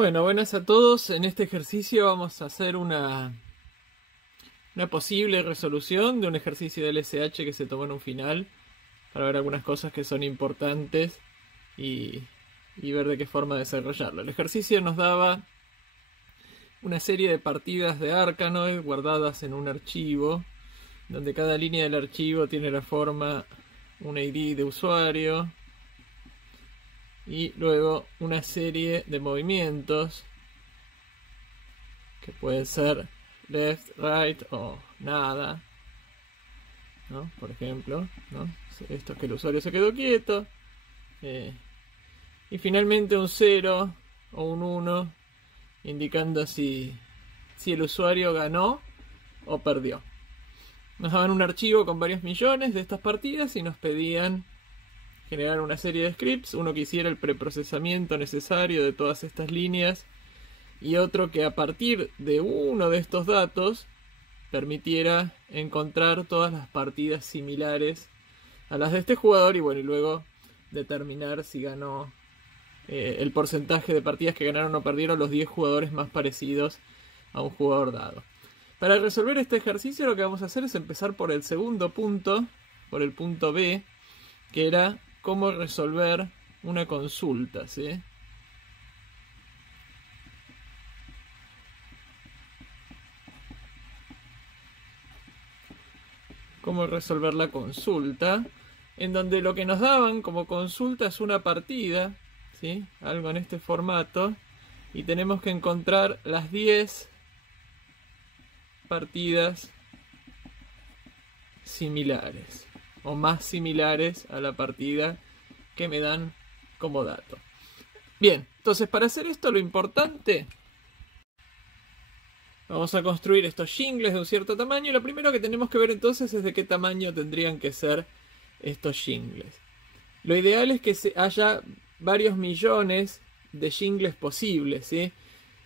Bueno, buenas a todos. En este ejercicio vamos a hacer una posible resolución de un ejercicio de LSH que se tomó en un final, para ver algunas cosas que son importantes y ver de qué forma desarrollarlo. El ejercicio nos daba una serie de partidas de Arkanoid guardadas en un archivo, donde cada línea del archivo tiene la forma, un ID de usuario, y luego una serie de movimientos que pueden ser left, right o nada, ¿no? Por ejemplo, ¿no? Esto es que el usuario se quedó quieto, y finalmente un 0 o un 1 indicando si el usuario ganó o perdió. Nos daban un archivo con varios millones de estas partidas y nos pedían generar una serie de scripts, uno que hiciera el preprocesamiento necesario de todas estas líneas y otro que a partir de uno de estos datos permitiera encontrar todas las partidas similares a las de este jugador y bueno, y luego determinar si ganó el porcentaje de partidas que ganaron o perdieron los 10 jugadores más parecidos a un jugador dado. Para resolver este ejercicio lo que vamos a hacer es empezar por el segundo punto, por el punto B, que era cómo resolver una consulta, ¿sí? Cómo resolver la consulta, en donde lo que nos daban como consulta es una partida, ¿sí? Algo en este formato, y tenemos que encontrar las 10 partidas similares o más similares a la partida que me dan como dato. Bien, entonces para hacer esto lo importante, vamos a construir estos jingles de un cierto tamaño y lo primero que tenemos que ver entonces es de qué tamaño tendrían que ser estos jingles. Lo ideal es que haya varios millones de jingles posibles, ¿sí?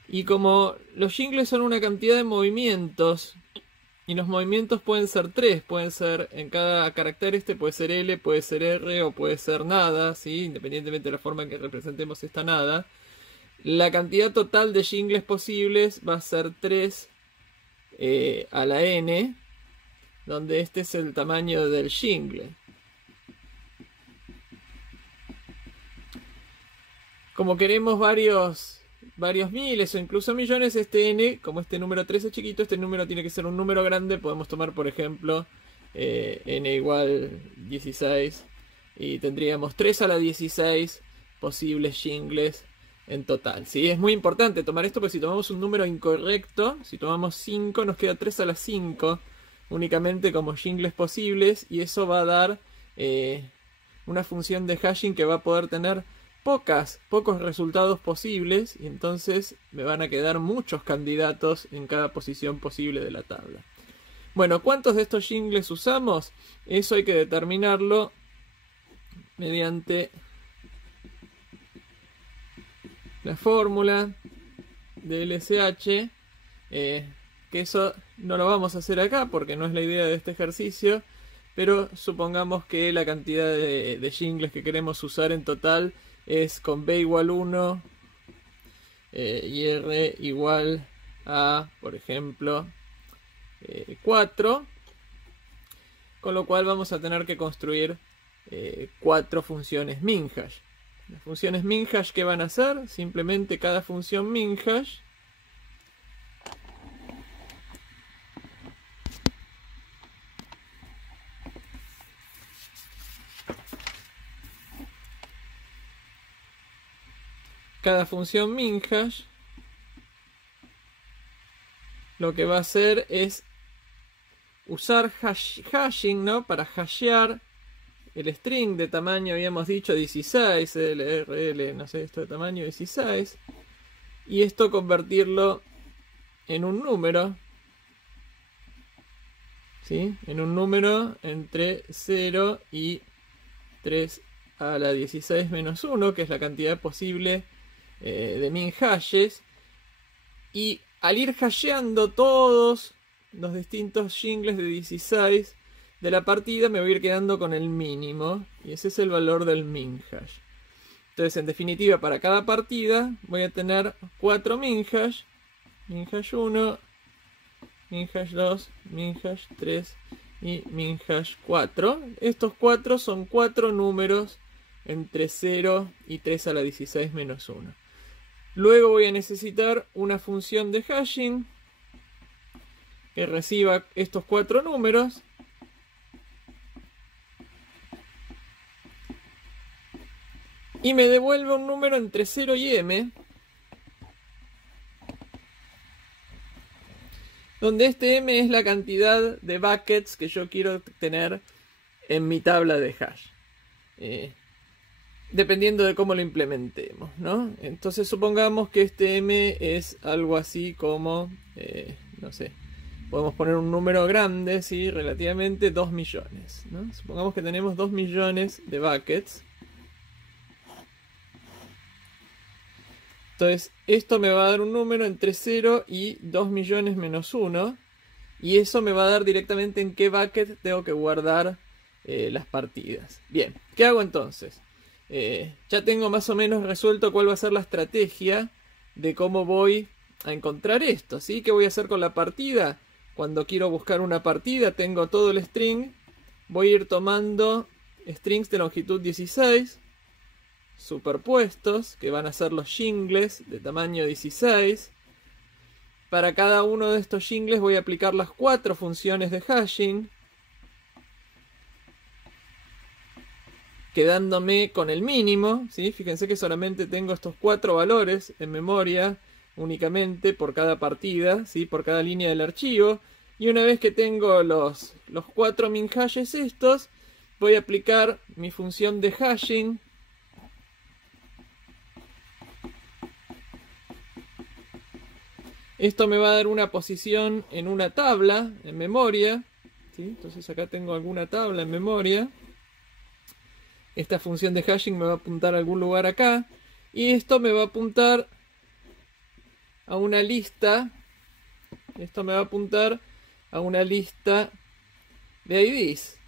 Y como los jingles son una cantidad de movimientos, y los movimientos pueden ser 3, pueden ser en cada carácter puede ser L, puede ser R o puede ser nada, ¿sí? Independientemente de la forma en que representemos esta nada. La cantidad total de jingles posibles va a ser 3 a la n, donde este es el tamaño del jingle. Como queremos varios miles o incluso millones, este n, como este número 3 es chiquito, este número tiene que ser un número grande. Podemos tomar, por ejemplo, n igual 16 y tendríamos 3 a la 16 posibles jingles en total, ¿sí? Es muy importante tomar esto porque si tomamos un número incorrecto, si tomamos 5, nos queda 3 a la 5 únicamente como jingles posibles, y eso va a dar una función de hashing que va a poder tener pocos resultados posibles, y entonces me van a quedar muchos candidatos en cada posición posible de la tabla. Bueno, ¿cuántos de estos jingles usamos? Eso hay que determinarlo mediante la fórmula de LSH, que eso no lo vamos a hacer acá porque no es la idea de este ejercicio, pero supongamos que la cantidad de jingles que queremos usar en total es con B igual 1 y R igual a, por ejemplo, 4, con lo cual vamos a tener que construir 4 funciones minhash. Las funciones minhash, ¿qué van a hacer? Simplemente cada función minhash lo que va a hacer es usar hashing, ¿no? Para hashear el string de tamaño, habíamos dicho 16, LRL, no sé, esto de tamaño 16, y esto convertirlo en un número, ¿sí? En un número entre 0 y 3 a la 16 menos 1, que es la cantidad posible de min hashes, y al ir hasheando todos los distintos jingles de 16 de la partida me voy a ir quedando con el mínimo, y ese es el valor del min hash. Entonces, en definitiva, para cada partida voy a tener 4 minhash. Minhash 1, minhash 2, minhash 3 y minhash 4. Estos 4 son 4 números entre 0 y 3 a la 16 menos 1. Luego voy a necesitar una función de hashing que reciba estos 4 números. Y me devuelve un número entre 0 y m, donde este m es la cantidad de buckets que yo quiero tener en mi tabla de hash. Dependiendo de cómo lo implementemos, ¿no? Entonces supongamos que este m es algo así como, no sé, podemos poner un número grande, ¿sí? Relativamente 2 millones, ¿no? Supongamos que tenemos 2 millones de buckets. Entonces, esto me va a dar un número entre 0 y 2 millones menos 1. Y eso me va a dar directamente en qué bucket tengo que guardar las partidas. Bien, ¿qué hago entonces? Ya tengo más o menos resuelto cuál va a ser la estrategia de cómo voy a encontrar esto, ¿sí? ¿Qué voy a hacer con la partida? Cuando quiero buscar una partida, tengo todo el string. Voy a ir tomando strings de longitud 16. Superpuestos, que van a ser los jingles de tamaño 16. Para cada uno de estos jingles voy a aplicar las 4 funciones de hashing, quedándome con el mínimo, ¿sí? Fíjense que solamente tengo estos 4 valores en memoria únicamente por cada partida, ¿sí? Por cada línea del archivo. Y una vez que tengo los 4 min hashes estos, voy a aplicar mi función de hashing. Esto me va a dar una posición en una tabla en memoria, ¿sí? Entonces acá tengo alguna tabla en memoria. Esta función de hashing me va a apuntar a algún lugar acá. Y esto me va a apuntar a una lista. Esto me va a apuntar a una lista de IDs.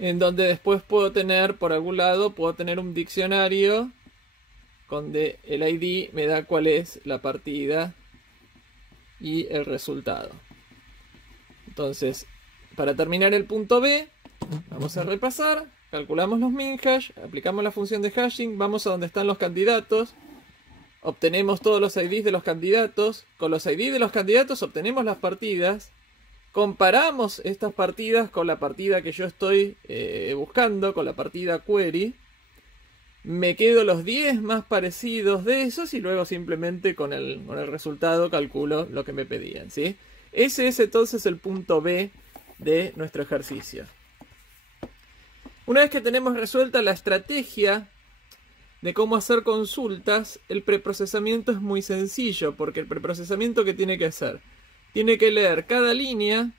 En donde después puedo tener, por algún lado, puedo tener un diccionario donde el ID me da cuál es la partida y el resultado. Entonces, para terminar el punto B, vamos a repasar, calculamos los minhash, aplicamos la función de hashing, vamos a donde están los candidatos, obtenemos todos los IDs de los candidatos, con los IDs de los candidatos obtenemos las partidas. Comparamos estas partidas con la partida que yo estoy buscando, con la partida query. Me quedo los 10 más parecidos de esos y luego simplemente con el resultado calculo lo que me pedían, ¿sí? Ese es entonces el punto B de nuestro ejercicio. Una vez que tenemos resuelta la estrategia de cómo hacer consultas, el preprocesamiento es muy sencillo, porque el preprocesamiento, ¿qué tiene que hacer? Tiene que leer cada línea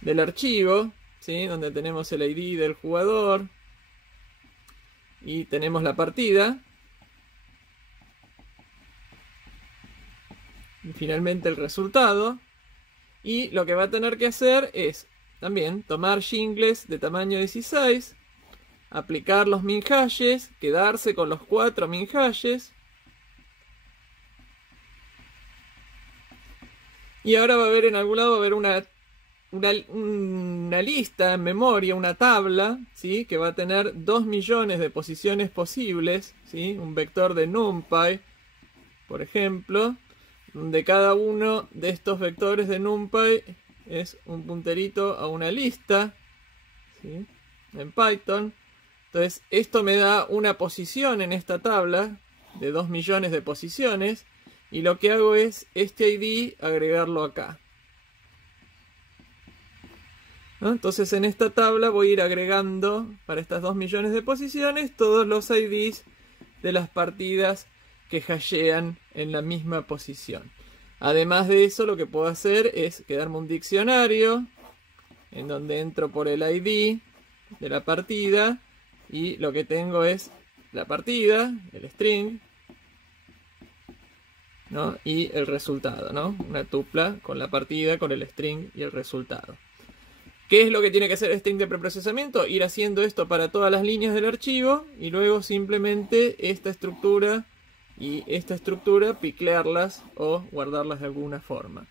del archivo, ¿sí? Donde tenemos el ID del jugador y tenemos la partida. Y finalmente el resultado. Y lo que va a tener que hacer es también tomar jingles de tamaño 16, aplicar los min hashes, quedarse con los 4 min hashes. Y ahora va a haber en algún lado va a haber una lista en memoria, una tabla, ¿sí? Que va a tener 2 millones de posiciones posibles, ¿sí? Un vector de NumPy, por ejemplo, donde cada uno de estos vectores de NumPy es un punterito a una lista, ¿sí? En Python. Entonces esto me da una posición en esta tabla de 2 millones de posiciones. Y lo que hago es este ID agregarlo acá, ¿no? Entonces en esta tabla voy a ir agregando para estas 2 millones de posiciones todos los IDs de las partidas que hashean en la misma posición. Además de eso, lo que puedo hacer es quedarme un diccionario en donde entro por el ID de la partida y lo que tengo es la partida, el string, ¿no? Y el resultado, ¿no? Una tupla con la partida, con el string y el resultado. ¿Qué es lo que tiene que hacer el string de preprocesamiento? Ir haciendo esto para todas las líneas del archivo y luego simplemente esta estructura y esta estructura piclearlas o guardarlas de alguna forma.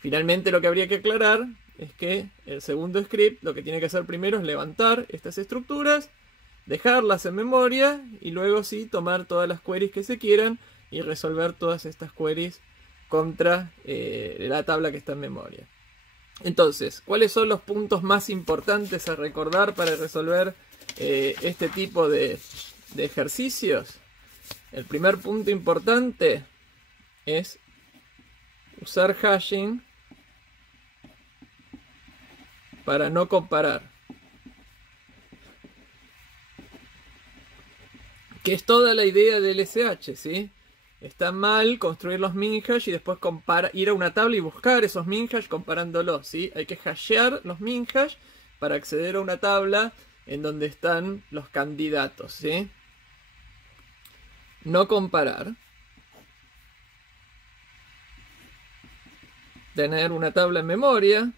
Finalmente lo que habría que aclarar es que el segundo script lo que tiene que hacer primero es levantar estas estructuras, dejarlas en memoria y luego sí tomar todas las queries que se quieran y resolver todas estas queries contra la tabla que está en memoria. Entonces, ¿cuáles son los puntos más importantes a recordar para resolver este tipo de ejercicios? El primer punto importante es usar hashing para no comparar. Que es toda la idea del SH, ¿sí? Está mal construir los minhash y después ir a una tabla y buscar esos minhash comparándolos, ¿sí? Hay que hashear los minhash para acceder a una tabla en donde están los candidatos, ¿sí? No comparar. Tener una tabla en memoria.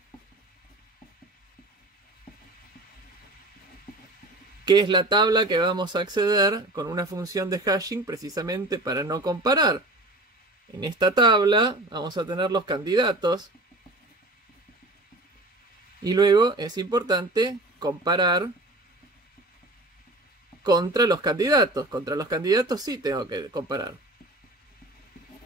Que es la tabla que vamos a acceder con una función de hashing precisamente para no comparar. En esta tabla vamos a tener los candidatos. Y luego es importante comparar contra los candidatos. Contra los candidatos sí tengo que comparar.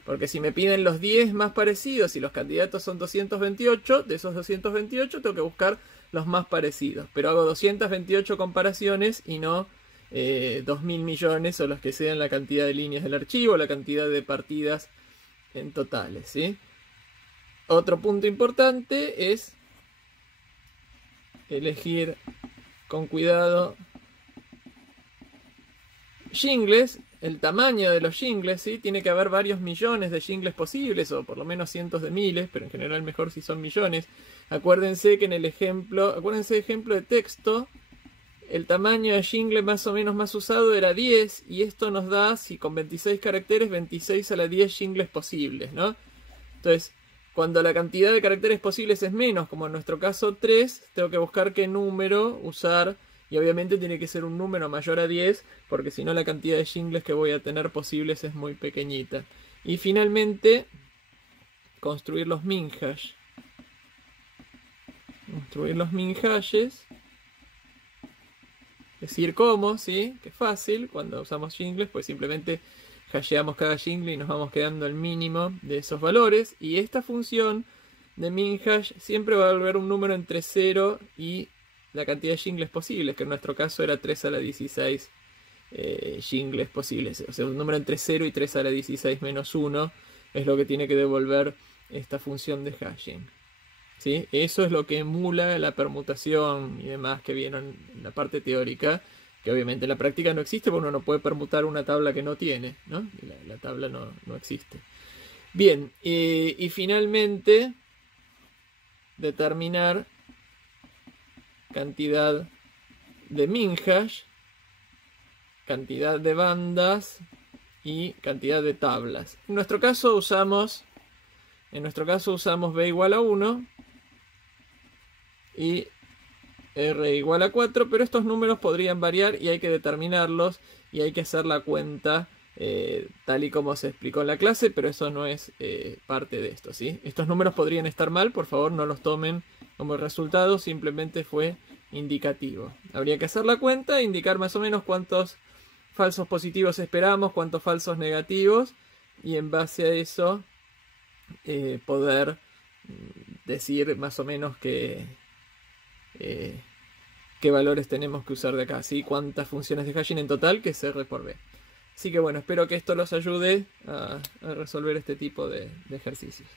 Porque si me piden los 10 más parecidos y los candidatos son 228, de esos 228 tengo que buscar los más parecidos. Pero hago 228 comparaciones y no 2.000 millones o los que sean la cantidad de líneas del archivo, la cantidad de partidas en totales, ¿sí? Otro punto importante es elegir con cuidado jingles. El tamaño de los jingles, ¿sí? Tiene que haber varios millones de jingles posibles, o por lo menos cientos de miles, pero en general mejor si son millones. Acuérdense que en el ejemplo, ejemplo de texto, el tamaño de jingle más o menos más usado era 10, y esto nos da, si con 26 caracteres, 26 a la 10 jingles posibles, ¿no? Entonces, cuando la cantidad de caracteres posibles es menos, como en nuestro caso 3, tengo que buscar qué número usar. Y obviamente tiene que ser un número mayor a 10, porque si no la cantidad de jingles que voy a tener posibles es muy pequeñita. Y finalmente, construir los minhash. Construir los minhashes. Decir cómo, ¿sí? Que es fácil. Cuando usamos jingles, pues simplemente hasheamos cada jingle y nos vamos quedando el mínimo de esos valores. Y esta función de minhash siempre va a volver un número entre 0 y la cantidad de jingles posibles, que en nuestro caso era 3 a la 16 jingles posibles. O sea, un número entre 0 y 3 a la 16 menos 1 es lo que tiene que devolver esta función de hashing, ¿sí? Eso es lo que emula la permutación y demás que vieron en la parte teórica, que obviamente en la práctica no existe porque uno no puede permutar una tabla que no tiene, ¿no? La tabla no existe. Bien, y finalmente determinar cantidad de minhash, cantidad de bandas y cantidad de tablas. En nuestro caso usamos b igual a 1 y r igual a 4, pero estos números podrían variar y hay que determinarlos y hay que hacer la cuenta tal y como se explicó en la clase, pero eso no es parte de esto, ¿sí? Estos números podrían estar mal, por favor no los tomen como resultado, simplemente fue indicativo. Habría que hacer la cuenta e indicar más o menos cuántos falsos positivos esperamos, cuántos falsos negativos, y en base a eso poder decir más o menos qué valores tenemos que usar de acá, ¿sí? Cuántas funciones de hashing en total, que es R por B. Así que bueno, espero que esto los ayude a resolver este tipo de ejercicios.